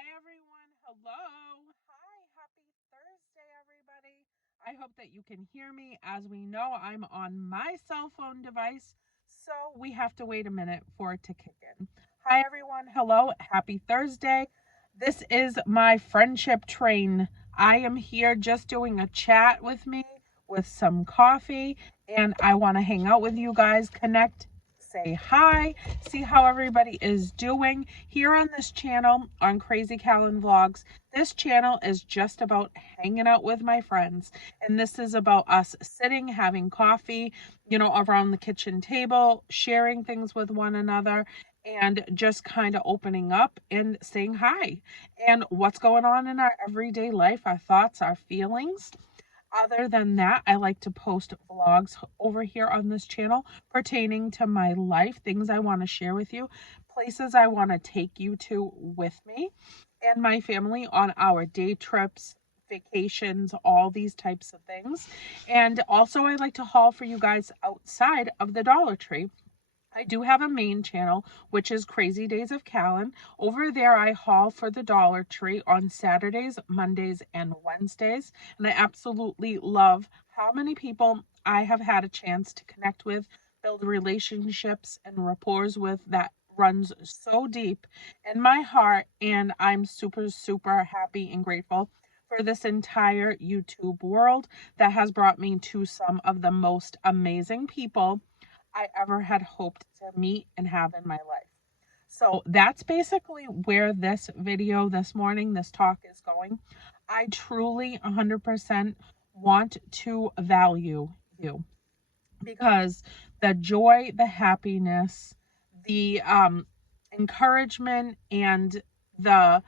Hi, everyone. Hello. Hi. Happy Thursday, everybody. I hope that you can hear me. As we know, I'm on my cell phone device, so we have to wait a minute for it to kick in. Hi, everyone. Hello. Happy Thursday. This is my friendship train. I am here just doing a chat with me with some coffee, and I want to hang out with you guys, connect, say hi, see how everybody is doing here on this channel on Crazy Kalyn Vlogs. This channel is just about hanging out with my friends, and this is about us sitting, having coffee, around the kitchen table, sharing things with one another, and just kind of opening up and saying hi and what's going on in our everyday life, our thoughts, our feelings. Other than that, I like to post vlogs over here on this channel pertaining to my life, things I want to share with you, places I want to take you to with me and my family on our day trips, vacations, all these types of things. And also, I like to haul for you guys outside of the Dollar Tree. I do have a main channel, which is Crazy Days of Kalyn. Over there, I haul for the Dollar Tree on Saturdays, Mondays, and Wednesdays. And I absolutely love how many people I have had a chance to connect with, build relationships and rapport with that runs so deep in my heart. And I'm super, super happy and grateful for this entire YouTube world that has brought me to some of the most amazing people I ever had hoped to meet and have in my life. So that's basically where this video this morning, this talk is going. I truly 100% want to value you because the joy, the happiness, the encouragement, and the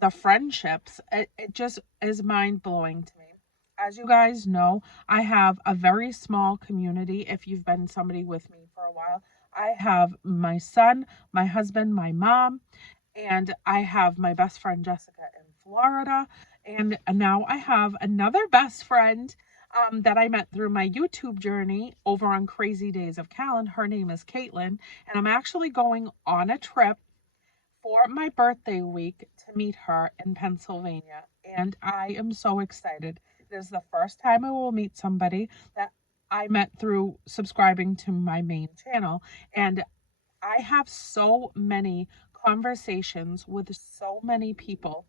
the friendships, it just is mind blowing to me. As you guys know, I have a very small community. If you've been somebody with me for a while, I have my son, my husband, my mom, and I have my best friend Jessica in Florida. And now I have another best friend that I met through my YouTube journey over on Crazy Days of Kalyn. Her name is Caitlin, and I'm actually going on a trip for my birthday week to meet her in Pennsylvania. And I am so excited. It is the first time I will meet somebody that I met through subscribing to my main channel. And I have so many conversations with so many people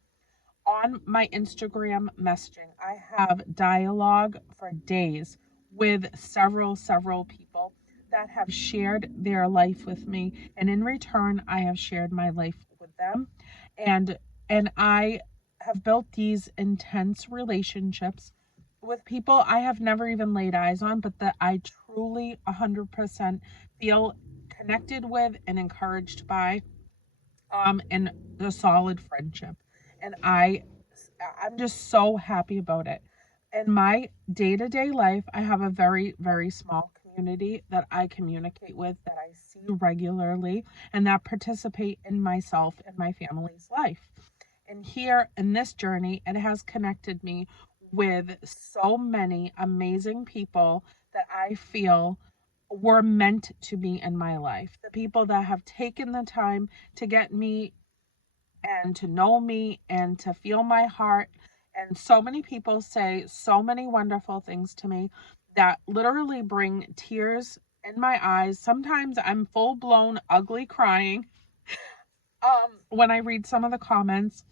on my Instagram messaging. I have dialogue for days with several people that have shared their life with me, and in return I have shared my life with them. And I have built these intense relationships with people I have never even laid eyes on, but that I truly 100% feel connected with and encouraged by, and a solid friendship. And I'm just so happy about it. In my day-to-day life, I have a very small community that I communicate with, that I see regularly, and that participate in myself and my family's life. And here in this journey, it has connected me with so many amazing people that I feel were meant to be in my life. The people that have taken the time to get me and to know me and to feel my heart. And so many people say so many wonderful things to me that literally bring tears in my eyes. Sometimes I'm full blown ugly crying when I read some of the comments.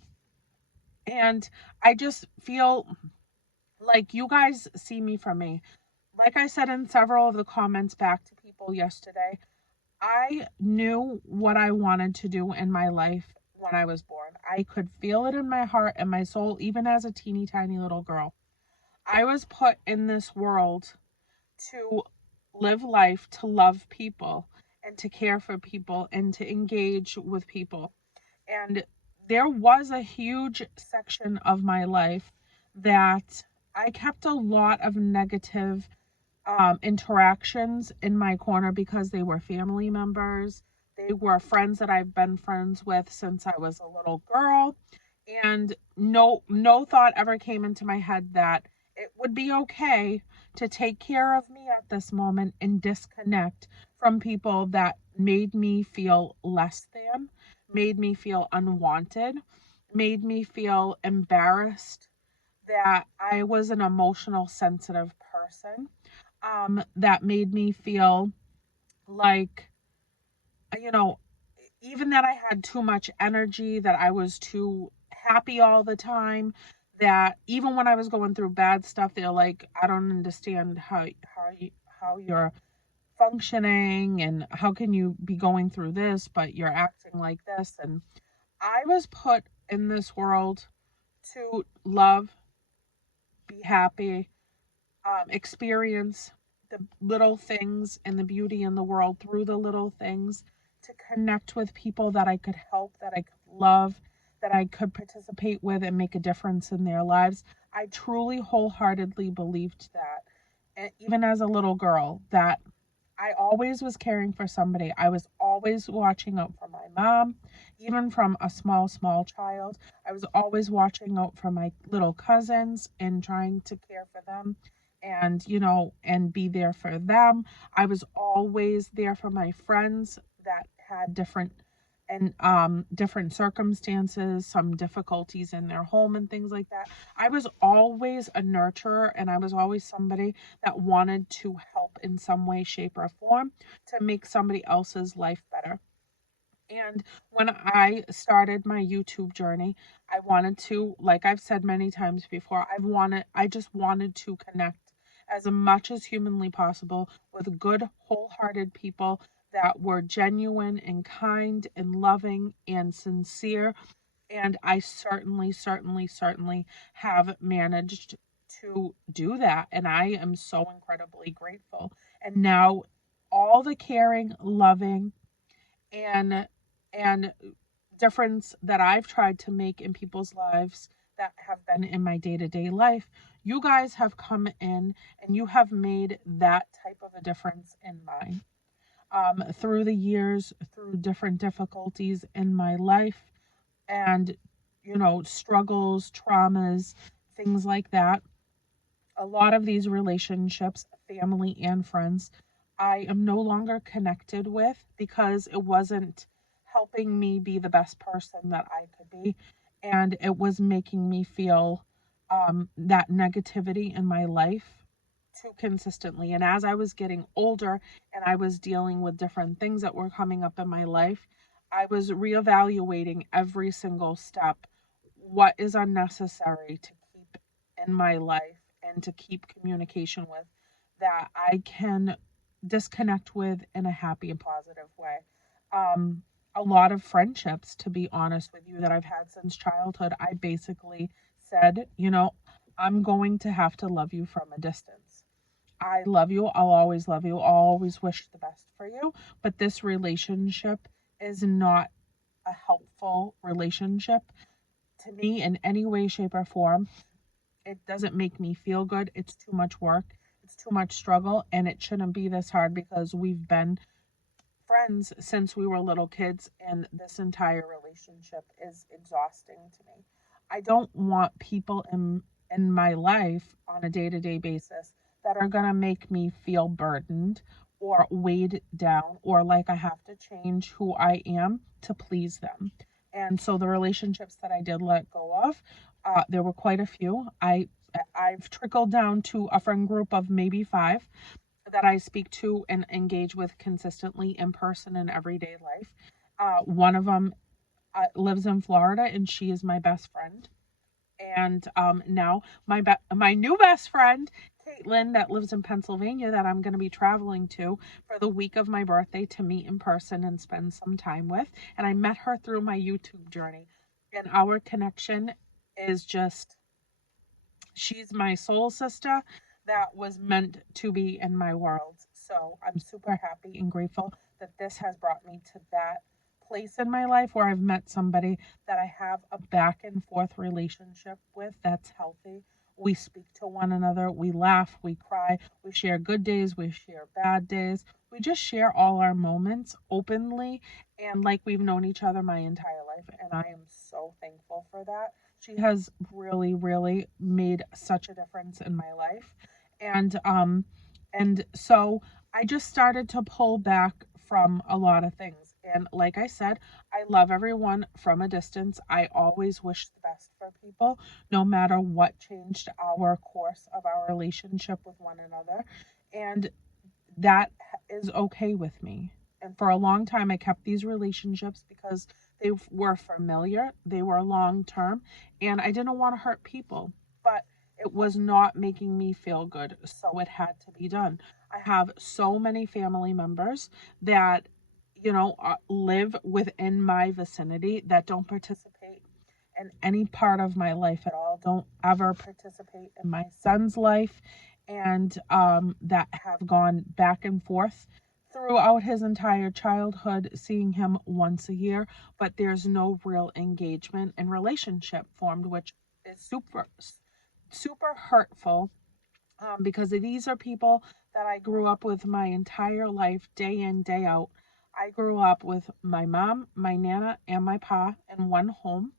And I just feel like you guys see me for me. Like I said in several of the comments back to people yesterday, I knew what I wanted to do in my life when I was born. I could feel it in my heart and my soul, even as a teeny tiny little girl. I was put in this world to live life, to love people, and to care for people, and to engage with people. And there was a huge section of my life that I kept a lot of negative interactions in my corner because they were family members. They were friends that I've been friends with since I was a little girl. And no thought ever came into my head that it would be okay to take care of me at this moment and disconnect from people that made me feel less than, made me feel unwanted, made me feel embarrassed that I was an emotional, sensitive person, that made me feel like, you know, even that I had too much energy, that I was too happy all the time, that even when I was going through bad stuff, they're like, I don't understand how you're functioning, and how can you be going through this but you're acting like this. And I was put in this world to love, be happy, experience the little things and the beauty in the world through the little things, to connect with people that I could help, that I could love, that I could participate with and make a difference in their lives. I truly wholeheartedly believed that. And even as a little girl, that I always was caring for somebody. I was always watching out for my mom, even from a small, small child. I was always watching out for my little cousins and trying to care for them and, and be there for them. I was always there for my friends that had different circumstances, some difficulties in their home and things like that. I was always a nurturer, and I was always somebody that wanted to help in some way, shape, or form to make somebody else's life better. And when I started my YouTube journey, I wanted to, like I've said many times before, I just wanted to connect as much as humanly possible with good, wholehearted people that were genuine and kind and loving and sincere. And I certainly, certainly, certainly have managed to do that. And I am so incredibly grateful. And now all the caring, loving, and difference that I've tried to make in people's lives that have been in my day-to-day life, you guys have come in and you have made that type of a difference in mine. Through the years, through different difficulties in my life, and struggles, traumas, things like that, a lot of these relationships, family and friends, I am no longer connected with because it wasn't helping me be the best person that I could be. And it was making me feel that negativity in my life too consistently. And as I was getting older and I was dealing with different things that were coming up in my life, I was reevaluating every single step. What is unnecessary to keep in my life and to keep communication with, that I can disconnect with in a happy and positive way. A lot of friendships, to be honest with you, that I've had since childhood, I basically said, I'm going to have to love you from a distance. I love you. I'll always love you. I'll always wish the best for you. But this relationship is not a helpful relationship to me in any way, shape, or form. It doesn't make me feel good. It's too much work. It's too much struggle. And it shouldn't be this hard because we've been friends since we were little kids. And this entire relationship is exhausting to me. I don't want people in my life on a day-to-day basis that are going to make me feel burdened or weighed down or like I have to change who I am to please them. And so the relationships that I did let go of, there were quite a few. I've trickled down to a friend group of maybe 5 that I speak to and engage with consistently in person in everyday life. One of them lives in Florida, and she is my best friend. And now my new best friend, Kalyn, that lives in Pennsylvania, that I'm going to be traveling to for the week of my birthday to meet in person and spend some time with. And I met her through my YouTube journey. And our connection is just, she's my soul sister that was meant to be in my world. So I'm super happy and grateful that this has brought me to that place in my life where I've met somebody that I have a back and forth relationship with that's healthy. We speak to one another, we laugh, we cry, we share good days, we share bad days. We just share all our moments openly and like we've known each other my entire life. And I am so thankful for that. She has really, really made such a difference in my life. And so I just started to pull back from a lot of things. And like I said, I love everyone from a distance. I always wish the best for people, no matter what changed our course of our relationship with one another. And that is okay with me. And for a long time, I kept these relationships because they were familiar, they were long term, and I didn't want to hurt people. But it was not making me feel good, so it had to be done. I have so many family members that, live within my vicinity that don't participate in any part of my life at all, don't ever participate in my son's life, and that have gone back and forth throughout his entire childhood, seeing him once a year, but there's no real engagement and relationship formed, which is super hurtful, because these are people that I grew up with my entire life, day in, day out. I grew up with my mom, my nana, and my pa in one home,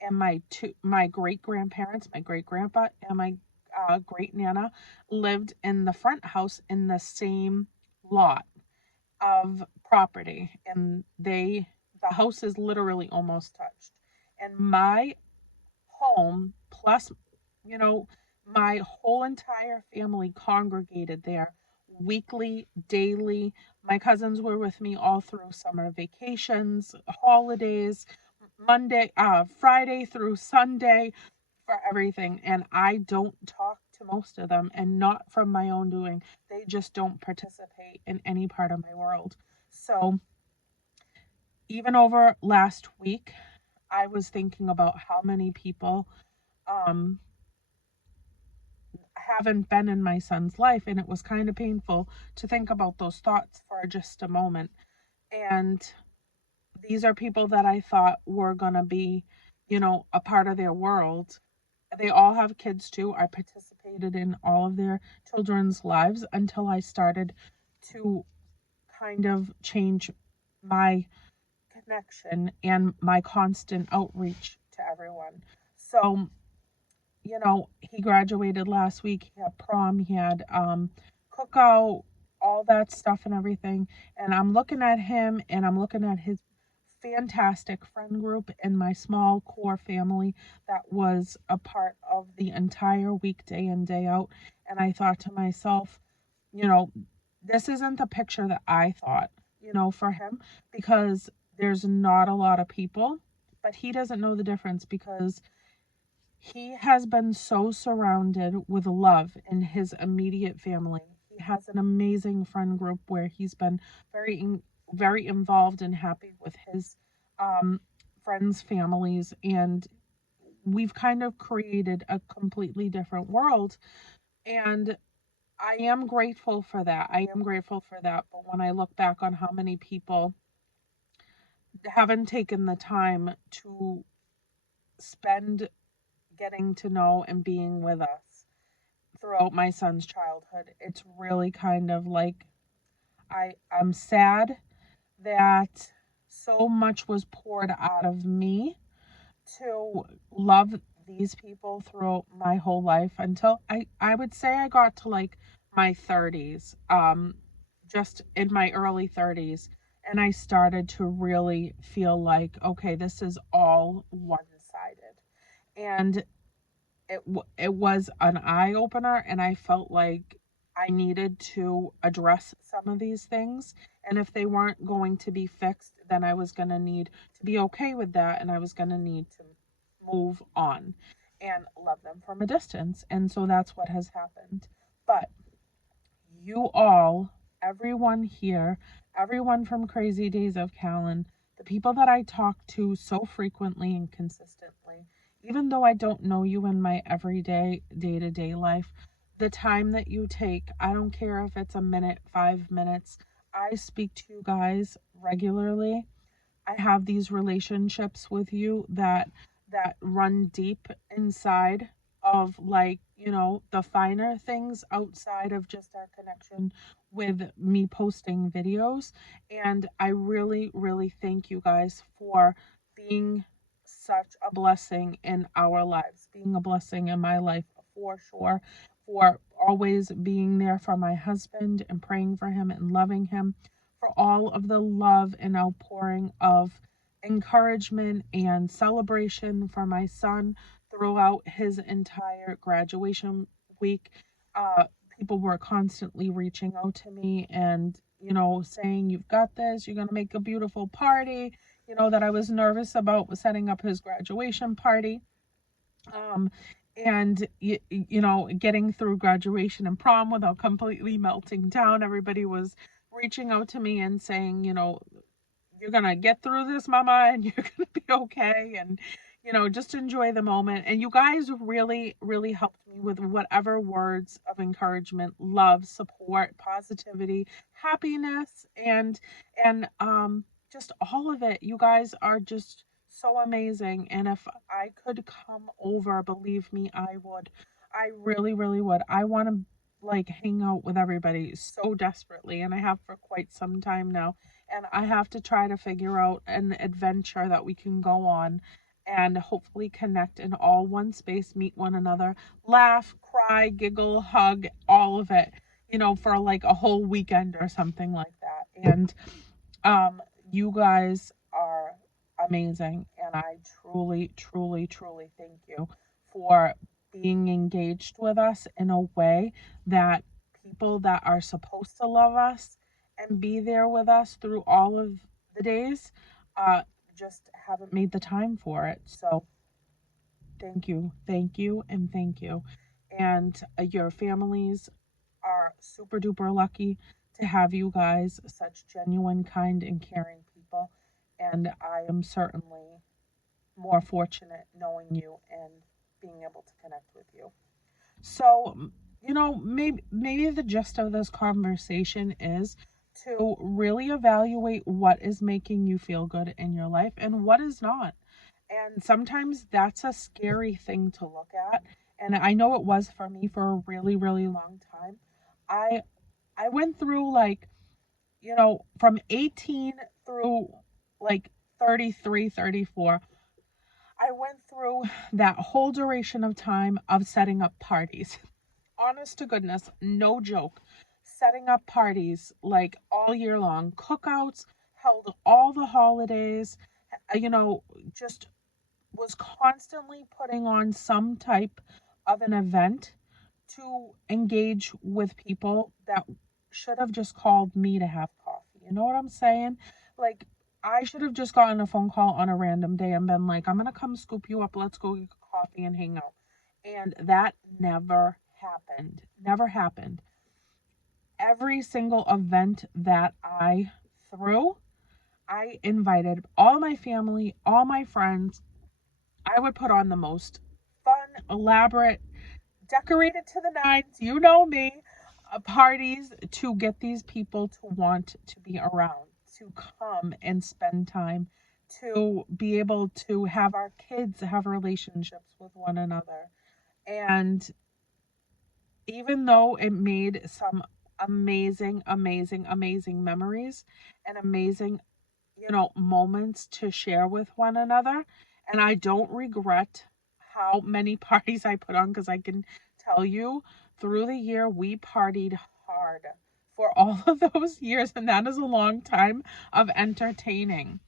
and my great grandparents, my great grandpa, and my great nana lived in the front house in the same lot of property, and the house is literally almost touched. And my home plus, you know, my whole entire family congregated there weekly, daily. My cousins were with me all through summer vacations, holidays, Friday through Sunday, for everything. And I don't talk to most of them, and not from my own doing. They just don't participate in any part of my world. So even over last week, I was thinking about how many people um, haven't been in my son's life, and it was kind of painful to think about those thoughts for just a moment. And these are people that I thought were going to be, a part of their world. They all have kids too. I participated in all of their children's lives until I started to kind of change my connection and my constant outreach to everyone. So, he graduated last week. He had prom, he had cookout, all that stuff and everything. And I'm looking at him, and I'm looking at his fantastic friend group and my small core family that was a part of the entire week, day in, day out. And I thought to myself, this isn't the picture that I thought, for him, because there's not a lot of people, but he doesn't know the difference because he has been so surrounded with love in his immediate family. He has an amazing friend group where he's been very involved and happy with his friends' families, and we've kind of created a completely different world. And I am grateful for that. But when I look back on how many people haven't taken the time to spend getting to know and being with us throughout my son's childhood, it's really kind of like I'm sad that so much was poured out of me to love these people throughout my whole life until I would say I got to like my 30s, just in my early 30s, and I started to really feel like, okay, this is all one-sided. And it was an eye opener, and I felt like I needed to address some of these things, and if they weren't going to be fixed, then I was going to need to be okay with that, and I was going to need to move on and love them from a distance. And so that's what has happened. But you all, everyone here, everyone from Crazy Days of Kalyn, the people that I talk to so frequently and consistently, even though I don't know you in my everyday, day-to-day life, the time that you take, I don't care if it's a minute, 5 minutes, I speak to you guys regularly. I have these relationships with you that run deep inside of, like, the finer things outside of just our connection with me posting videos. And I really, really thank you guys for being such a blessing in our lives, being a blessing in my life for sure, for always being there for my husband and praying for him and loving him, for all of the love and outpouring of encouragement and celebration for my son throughout his entire graduation week. Uh, People were constantly reaching out to me and, saying, "You've got this, you're going to make a beautiful party," that I was nervous about setting up his graduation party. Um, and getting through graduation and prom without completely melting down. Everybody was reaching out to me and saying, "You're gonna get through this, mama, and you're gonna be okay," and just enjoy the moment. And you guys really, really helped me with whatever words of encouragement, love, support, positivity, happiness, and just all of it. You guys are just so amazing. And if I could come over, believe me, I would. I really, really would. I want to like hang out with everybody so desperately, and I have for quite some time now. And I have to try to figure out an adventure that we can go on and hopefully connect in all one space, meet one another, laugh, cry, giggle, hug, all of it, for like a whole weekend or something like that. And um, you guys are amazing, and I truly, truly, truly thank you for being engaged with us in a way that people that are supposed to love us and be there with us through all of the days uh, just haven't made the time for it. So thank you, and thank you. And your families are super duper lucky to have you guys, such genuine, kind, and caring people. And I am certainly more fortunate knowing you and being able to connect with you. So, maybe the gist of this conversation is to really evaluate what is making you feel good in your life and what is not. And sometimes that's a scary thing to look at. And I know it was for me for a really, really long time. I went through from 18 through like 33, 34. I went through that whole duration of time of setting up parties. Honest to goodness, no joke. Setting up parties like all year long, cookouts, held all the holidays, just was constantly putting on some type of an event to engage with people that should have just called me to have coffee. You know what I'm saying? Like, I should have just gotten a phone call on a random day and been like, "I'm going to come scoop you up. Let's go get coffee and hang out." And that never happened. Never happened. Every single event that I threw, I invited all my family, all my friends. I would put on the most fun, elaborate, decorated to the nines, you know me, parties to get these people to want to be around, to come and spend time, to be able to have our kids have relationships with one another. And even though it made some amazing, amazing, amazing memories and amazing, moments to share with one another, and I don't regret how many parties I put on, because I can tell you through the year we partied hard for all of those years, and that is a long time of entertaining.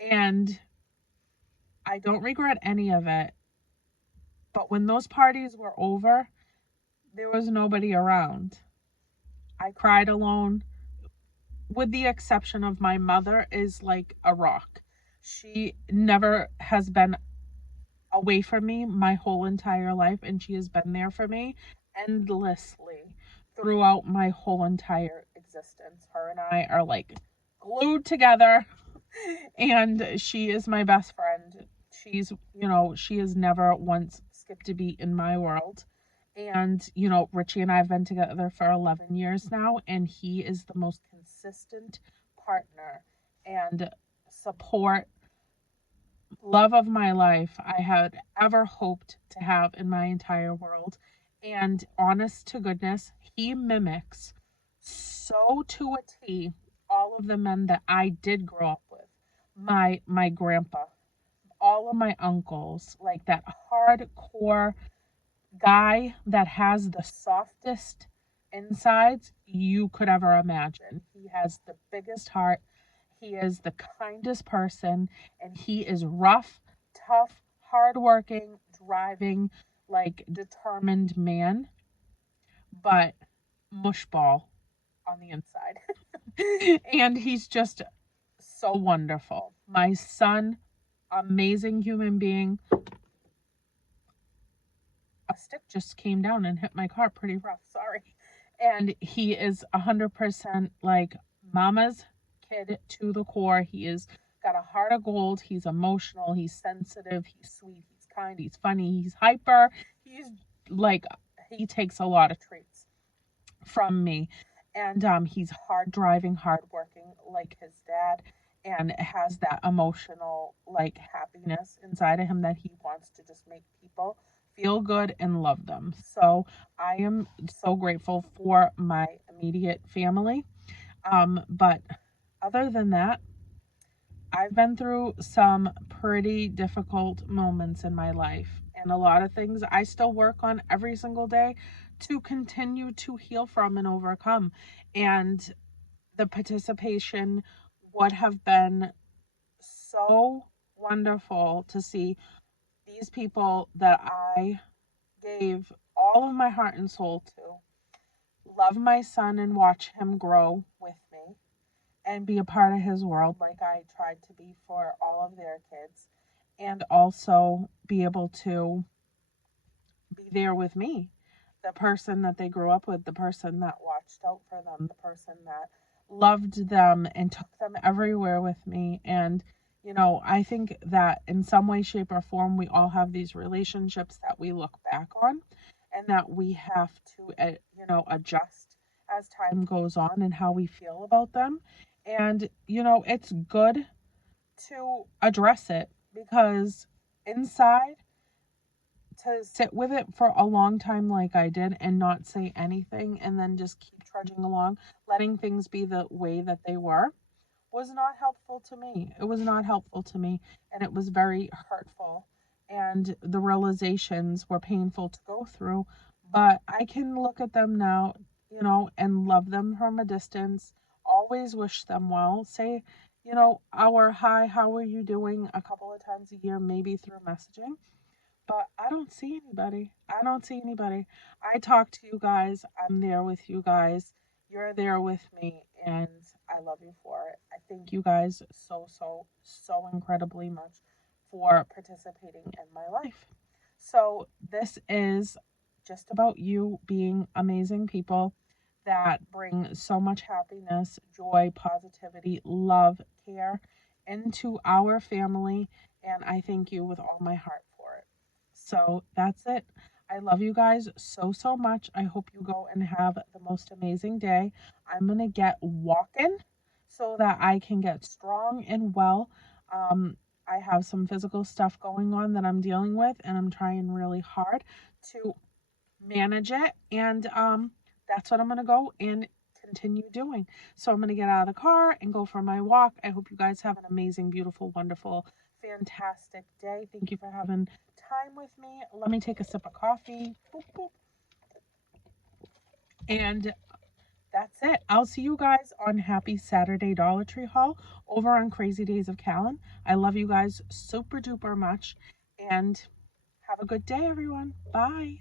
And I don't regret any of it. But when those parties were over, there was nobody around. I cried alone, with the exception of my mother is like a rock. She never has been away from me my whole entire life, and she has been there for me endlessly throughout my whole entire existence. Her and I are like glued together, and she is my best friend. She has never once skipped a beat in my world. And, Richie and I have been together for 11 years now, and he is the most consistent partner and support, love of my life I had ever hoped to have in my entire world. And honest to goodness, he mimics so to a T all of the men that I did grow up with. My grandpa, all of my uncles, like that hardcore guy that has the softest insides you could ever imagine. He has the biggest heart. He is the kindest person, and he is rough, tough, hardworking, driving, like determined man, but mushball on the inside. And he's just so wonderful. My son, amazing human being. A stick just came down and hit my car pretty rough. Sorry. And he is 100% like mama's kid to the core. He is got a heart of gold. He's emotional. He's sensitive. He's sweet. He's kind. He's funny. He's hyper. He's like, he takes a lot of traits from me. And he's hard driving, hard working like his dad, and has that emotional like happiness inside of him that he wants to just make people feel good and love them. So I am so grateful for my immediate family. But other than that, I've been through some pretty difficult moments in my life, and a lot of things I still work on every single day to continue to heal from and overcome. And the participation would have been so wonderful to see these people that I gave all of my heart and soul to love my son and watch him grow with me and be a part of his world like I tried to be for all of their kids, and also be able to be there with me, the person that they grew up with, the person that watched out for them, the person that loved them and took them everywhere with me. And I think that in some way, shape, or form, we all have these relationships that we look back on and that we have to adjust as time goes on and how we feel about them. And it's good to address it, because inside, to sit with it for a long time like I did and not say anything and then just keep trudging along, letting things be the way that they were, was not helpful to me. It was not helpful to me, and it was very hurtful, and the realizations were painful to go through. But I can look at them now, and love them from a distance, always wish them well, say, our hi, how are you doing a couple of times a year, maybe through messaging. But I don't see anybody. I don't see anybody. I talk to you guys. I'm there with you guys. You're there with me, and I love you for it. I thank you guys so, so, so incredibly much for participating in my life. So this is just about you being amazing people that bring so much happiness, joy, positivity, love, care into our family, and I thank you with all my heart for it. So that's it. I love you guys so, so much. I hope you go and have the most amazing day. I'm going to get walking so that I can get strong and well. I have some physical stuff going on that I'm dealing with, and I'm trying really hard to manage it. And that's what I'm going to go and continue doing. So I'm going to get out of the car and go for my walk. I hope you guys have an amazing, beautiful, wonderful, fantastic day. Thank you for having time with me. Let me take a sip of coffee. Boop, boop. And that's it. I'll see you guys on Happy Saturday Dollar Tree haul over on Crazy Days of Kalyn. I love you guys super duper much, and have a good day, everyone. Bye.